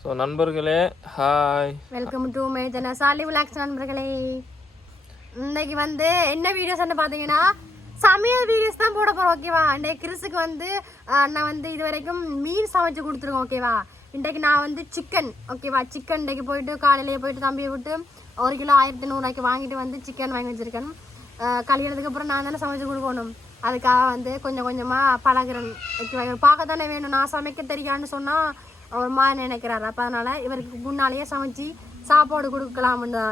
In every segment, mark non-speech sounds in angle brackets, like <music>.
So நண்பர்களே hi welcome to மேஜன சாலி விலாக்ஸ் நண்பர்களே. இன்னைக்கு வந்து என்ன வீடியோஸ் பார்த்தீங்கன்னா சமையல் வீடியோஸ் தான் போட போகிறோம் ஓகேவா இன்றைக்கு கிறிஸுக்கு வந்து நான் வந்து இது வரைக்கும் மீன் சமைச்சு கொடுத்துருக்கோம் ஓகேவா இன்றைக்கு நான் வந்து சிக்கன் ஓகேவா சிக்கன் இன்றைக்கு போயிட்டு காலையிலேயே போயிட்டு தம்பியை விட்டு ஒரு கிலோ ஆயிரத்தி நூறுரூவாய்க்கு வாங்கிட்டு வந்து சிக்கன் வாங்கி வச்சிருக்கேன். ஆஹ், கல்யாணத்துக்கு அப்புறம் நான் தானே சமைச்சு கொடுக்கணும். அதுக்காக வந்து கொஞ்சம் கொஞ்சமாக பழகிறேன் ஓகேவா பார்க்க தானே வேணும்? நான் சமைக்க தெரியான்னு சொன்னால் அவர் மா நினைக்கிறாரு? அப்போ அதனால இவருக்கு முன்னாலேயே சமைச்சு சாப்பாடு கொடுக்கலாம்னு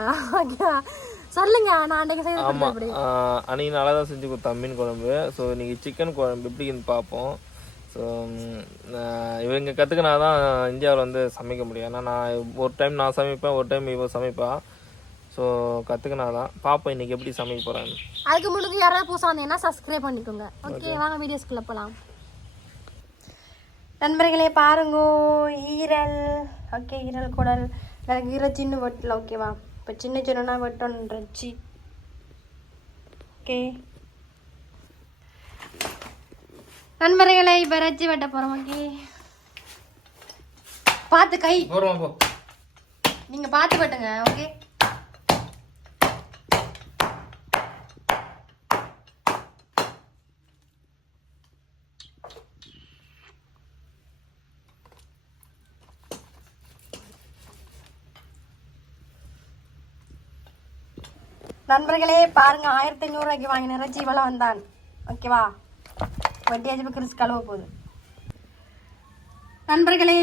சொல்லுங்க நான் அன்றைக்கு செய்து ஆமாம் அன்னைக்கு நல்லா தான் செஞ்சு கொடுத்தா மீன் குழம்பு. ஸோ இன்னைக்கு சிக்கன் குழம்பு எப்படின்னு பார்ப்போம். ஸோ இவங்க கற்றுக்கினா தான் இந்தியாவில் வந்து சமைக்க முடியும். ஏன்னா நான் ஒரு டைம் நான் சமைப்பேன் ஒரு டைம் இவ சமைப்பா. ஸோ கற்றுக்கினா தான் பார்ப்போம் இன்னைக்கு எப்படி சமைக்க போகிறான்னு அதுக்கு முன்னாடி யாராவது புதுசாக வந்தீங்கன்னா சப்ஸ்கிரைப் பண்ணிக்கோங்க. ஓகே வாங்க வீடியோஸ்குள்ளே போகலாம் நண்பர்களே பாருங்கோ ஈரல். ஓகே ஈரல் குடல். எனக்கு ஈரல் சின்ன வெட்டல ஓகேவா இப்போ சின்ன சின்னனா வெட்டணுன்றச்சு ஓகே நண்பர்களே இப்போ ரச்சி வெட்ட போகிறோம் ஓகே பார்த்து கை. போகிறோம் நீங்கள் பார்த்து வெட்டுங்க ஓகே நண்பர்களே பாருங்க ஆயிரத்தி ஐநூறுரூவாய்க்கு வாங்கின இவ்வளோ வந்தான். ஓகேவா வட்டியாச்சு இப்போ கிறிஸ் கழுவ போகுது. நண்பர்களே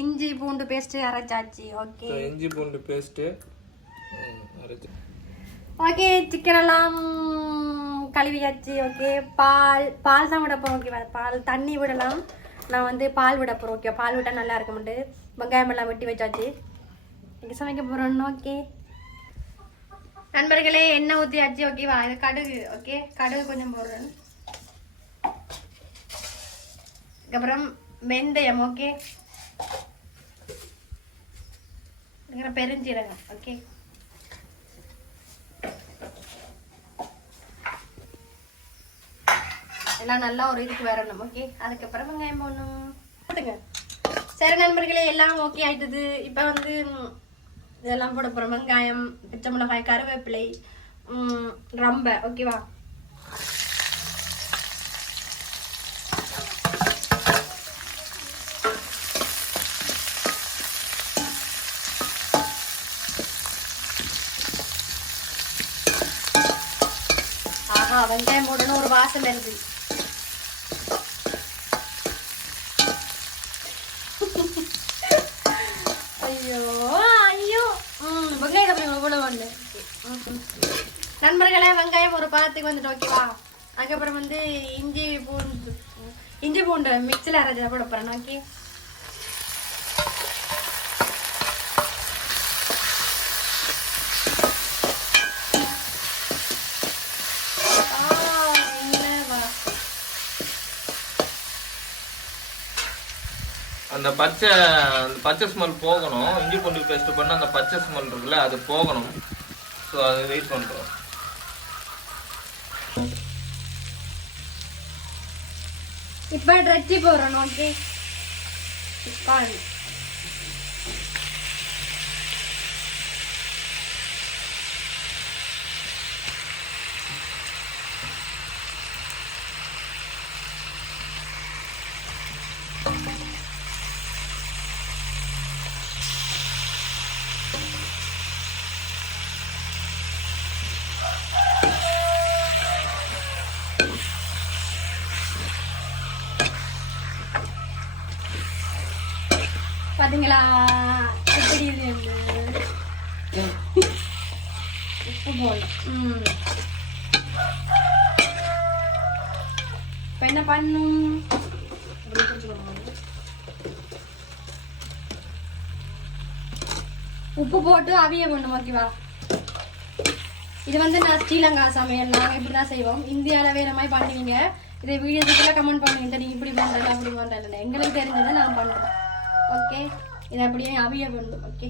இஞ்சி பூண்டு பேஸ்ட்டு அரைச்சாச்சு. ஓகே இஞ்சி பூண்டு பேஸ்ட்டு ஓகே சிக்கன் எல்லாம் கழுவியாச்சு. ஓகே பால் பால் தான் விட போகிறோம் ஓகேவா பால் தண்ணி விடலாம். நான் வந்து பால் விட போகிறோம் ஓகே பால் விட்டால் நல்லா இருக்கும்ட்டு வெங்காயம் எல்லாம் வெட்டி வச்சாச்சு. இங்கே சமைக்க போகிறோம் ஓகே நண்பர்களே எண்ணெய் ஊற்றியாச்சு ஓகேவா இது கடுகு ஓகே கடுகு கொஞ்சம் போடுறேன். அதுக்கப்புறம் வெந்தயம் ஓகே அதுக்கப்புறம் பெருஞ்சீரகம் ஓகே எல்லாம் நல்லா ஒரு இதுக்கு வரணும் ஓகே அதுக்கப்புறம் வெங்காயம் போடணும். சரி நண்பர்களே எல்லாம் ஓகே ஆயிட்டது. இப்போ வந்து இதெல்லாம் போட போகிறோம் வெங்காயம் பச்சை மிளகாய் கருவேப்பிலை ரம்ப. ஓகேவா ஆஹா வெங்காயம் போடணும். ஒரு வாசம் வருது. ஐயோ. ம் வெங்காயம் பாருங்க இவ்வளோ ஒன்று நண்பர்களே வெங்காயம் ஒரு பதத்துக்கு வந்துட்டு ஓகேவா அதுக்கப்புறம் வந்து இஞ்சி பூண்டு இஞ்சி பூண்டு மிக்சியில் அரைச்சதை போட போகிறேன் ஓகே அந்த பச்சை அந்த பச்சை ஸ்மெல் போகணும். இஞ்சி பூண்டு பேஸ்ட் பண்ண அந்த பச்சை ஸ்மெல் இருக்குல்ல அது போகணும். ஸோ அது வெயிட் பண்ணுறோம் இப்போ ட்ரெச்சி போடுறோம் ஓகே பாத்தீங்களா? எப்படி உப்பு போடணும் இப்போ என்ன பண்ணும். உப்பு போட்டு அவிய பண்ணும் ஓகேவா? இது வந்து நான் ஸ்ரீலங்கா சமையல். நாங்கள் இப்படி தான் செய்வோம். இந்தியாவில் வேற மாதிரி பண்ணுவீங்க. இதை வீடியோஸுக்குள்ள கமெண்ட் பண்ணுவீங்க. நீ இப்படி பண்ணுறல அப்படி பண்ணுறல எங்களுக்கு தெரிஞ்சதை நாங்கள் பண்ணுறோம் ஓகே? இதை அப்படியே அவிய பண்ணணும் ஓகே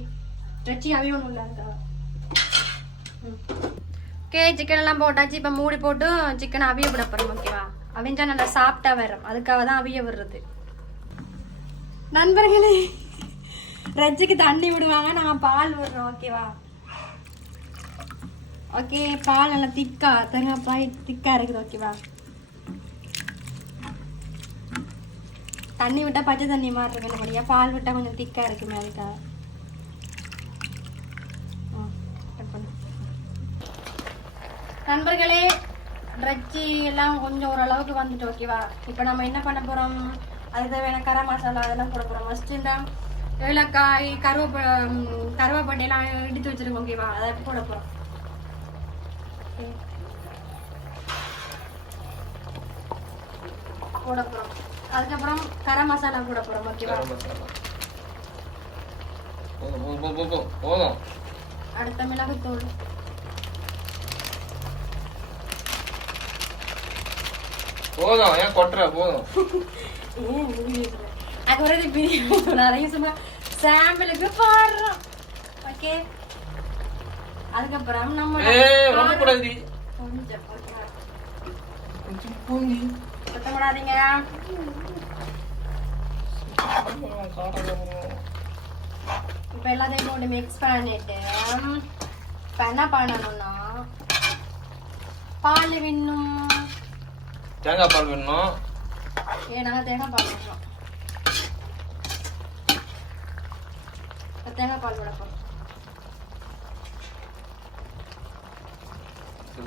ஸ்ட்ரெச்சி அவியணும்ல இருக்கா ஓகே சிக்கன் எல்லாம் போட்டாச்சு. இப்போ மூடி போட்டு சிக்கன் அவிய விட போகிறோம் ஓகேவா அவிஞ்சா நல்லா சாப்பிட்டா வரும். அதுக்காக தான் அவிய விடுறது. நண்பர்களே ரஜிக்கு தண்ணி விடுவாங்க. நாங்கள் பால் விடுறோம். ஓகேவா ஓகே பால் நல்லா திக்கா தேங்காய் பாய் திக்கா இருக்குது. ஓகேவா தண்ணி விட்டால் பச்சை தண்ணி மாதிரி இருக்கு நம்மளுடைய பால் விட்டால் கொஞ்சம் திக்காக இருக்குமே அதுக்காக நண்பர்களே ரச்சி எல்லாம் கொஞ்சம் ஓரளவுக்கு வந்துட்டு ஓகேவா இப்போ நம்ம என்ன பண்ண போகிறோம் அதுக்கு தேவையான கரம் மசாலா அதெல்லாம் போட போகிறோம் ஃபஸ்ட்டு இந்த ஏலக்காய் கருவேப்ப ம், கருவேப்பட்டையெல்லாம் எடுத்து வச்சிருக்கோம் ஓகேவா அதை போட போகிறோம் Okay. போட அதுக்கப்புறம் கரம் மசாலா போட போறோம் ஓகேவா கரம் மசாலா. போதும் போதும் அடுத்த ஏன் கொட்டுற? போதும். <laughs> அது ஒரு பிரியாணி நிறைய சும்மா சாம்பிளுக்கு போடுறோம். ஓகே அதுக்கப்புறம் நம்ம ரொம்ப கூடாது கொஞ்சம் ஓகேவா கொஞ்சம் போங்கி. சுத்தம் பண்ணாதீங்க இப்போ எல்லாத்தையும் போட்டு மிக்ஸ் பண்ணிட்டு இப்போ என்ன பண்ணணும்னா பால் விண்ணும் தேங்காய் பால் வேணும் ஏ நாங்கள் தேங்காய் பால் இப்போ தேங்காய் பால் விட போகிறோம்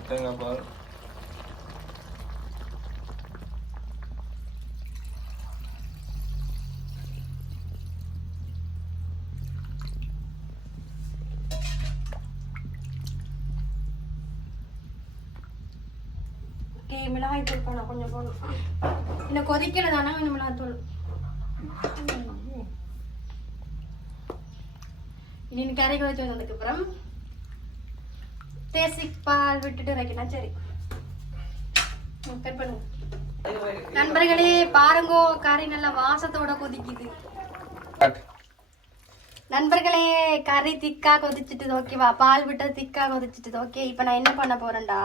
தேங்காய் பால் ஓகே மிளகாய் தூள் போடணும் கொஞ்சம் போடணும் இன்னும் கொதிக்கல தானே கொஞ்சம் மிளகாய் தூள் இனி கறி கொதிச்சு வந்ததுக்கு அப்புறம் தேசி பால் விட்டுட்டு வைக்கணும் சரி. பண்ணுங்க. நண்பர்களே பாருங்கோ கறி நல்லா வாசத்தோட கொதிக்குது. நண்பர்களே கறி திக்கா கொதிச்சிட்டு ஓகேவா பால் விட்டது திக்கா கொதிச்சிட்டு ஓகே இப்போ நான் என்ன பண்ண போறேன்டா?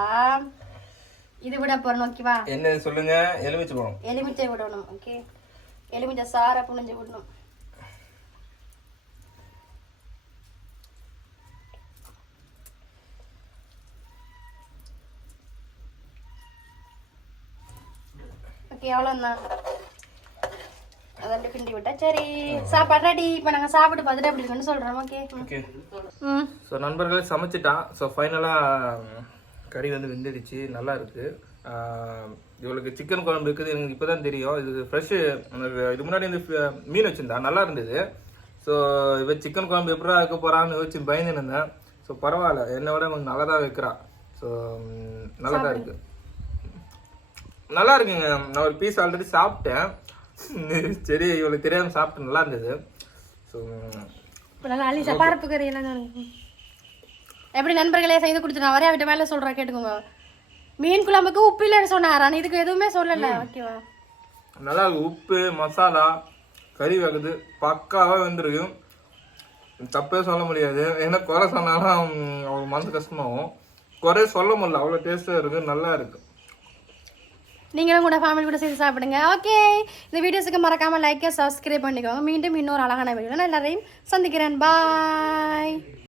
இது விட போறேன் ஓகேவா என்ன சொல்லுங்க? எலுமிச்சு பழம். எலுமிச்சை விடணும் ஓகே எலுமிச்சை சாரை புழிஞ்சு விடணும். ஓகே அவ்வளோதான் அதான் கிண்டி விட்டா சரி. சாப்பாடு ரெடி இப்போ நாங்கள் சாப்பிட்டு பார்த்துட்டு எப்படி இருக்குன்னு சொல்கிறோம் ஓகே ஓகே ஸோ நண்பர்கள் சமைச்சிட்டான். ஸோ ஃபைனலாக கறி வந்து வெந்துடுச்சு நல்லா இருக்கு. இவளுக்கு சிக்கன் குழம்பு இருக்குது எனக்கு இப்போ தான் தெரியும். இது ஃப்ரெஷ்ஷு இது முன்னாடி வந்து மீன் வச்சுருந்தா நல்லா இருந்தது. ஸோ இவ சிக்கன் குழம்பு எப்படா வைக்க போகிறான்னு யோசிச்சு பயந்து இருந்தேன் ஸோ பரவாயில்ல என்னை விட கொஞ்சம் நல்லா தான் வைக்கிறா. ஸோ நல்லா தான் இருக்குது நல்லா இருக்குங்க. நான் ஒரு பீஸ் ஆல்ரெடி சாப்பிட்டேன். <laughs> சரி இவளுக்கு தெரியாமல் சாப்பிட்டு நல்லா இருந்தது. ஸோ நல்லா அள்ளி கறி எல்லாம் எப்படி நண்பர்களே செய்து கொடுத்து நான் வரே அவட்ட மேலே சொல்கிறேன் கேட்டுக்கோங்க. மீன் குழம்புக்கு உப்பு இல்லைன்னு சொன்னார்? ஆனால் இதுக்கு எதுவுமே சொல்லலை. ஓகேவா? நல்லா. உப்பு மசாலா கறி வகுது. பக்காவாக வெந்திருக்கு. தப்பே சொல்ல முடியாது. ஏன்னா குறை சொன்னாலும் அவங்களுக்கு மனசு கஷ்டமாகும். குறை சொல்ல முடியல. அவ்வளோ டேஸ்ட்டாக இருக்கு. நல்லா இருக்கு. நீங்களும் கூட ஃபேமிலி கூட சேர்த்து சாப்பிடுங்க. ஓகே. இந்த வீடியோஸுக்கு மறக்காம லைக்கை சப்ஸ்கிரைப் பண்ணிக்கோங்க. மீண்டும் இன்னொரு அழகான வீடியோ நான் எல்லாரையும் சந்திக்கிறேன். பாய்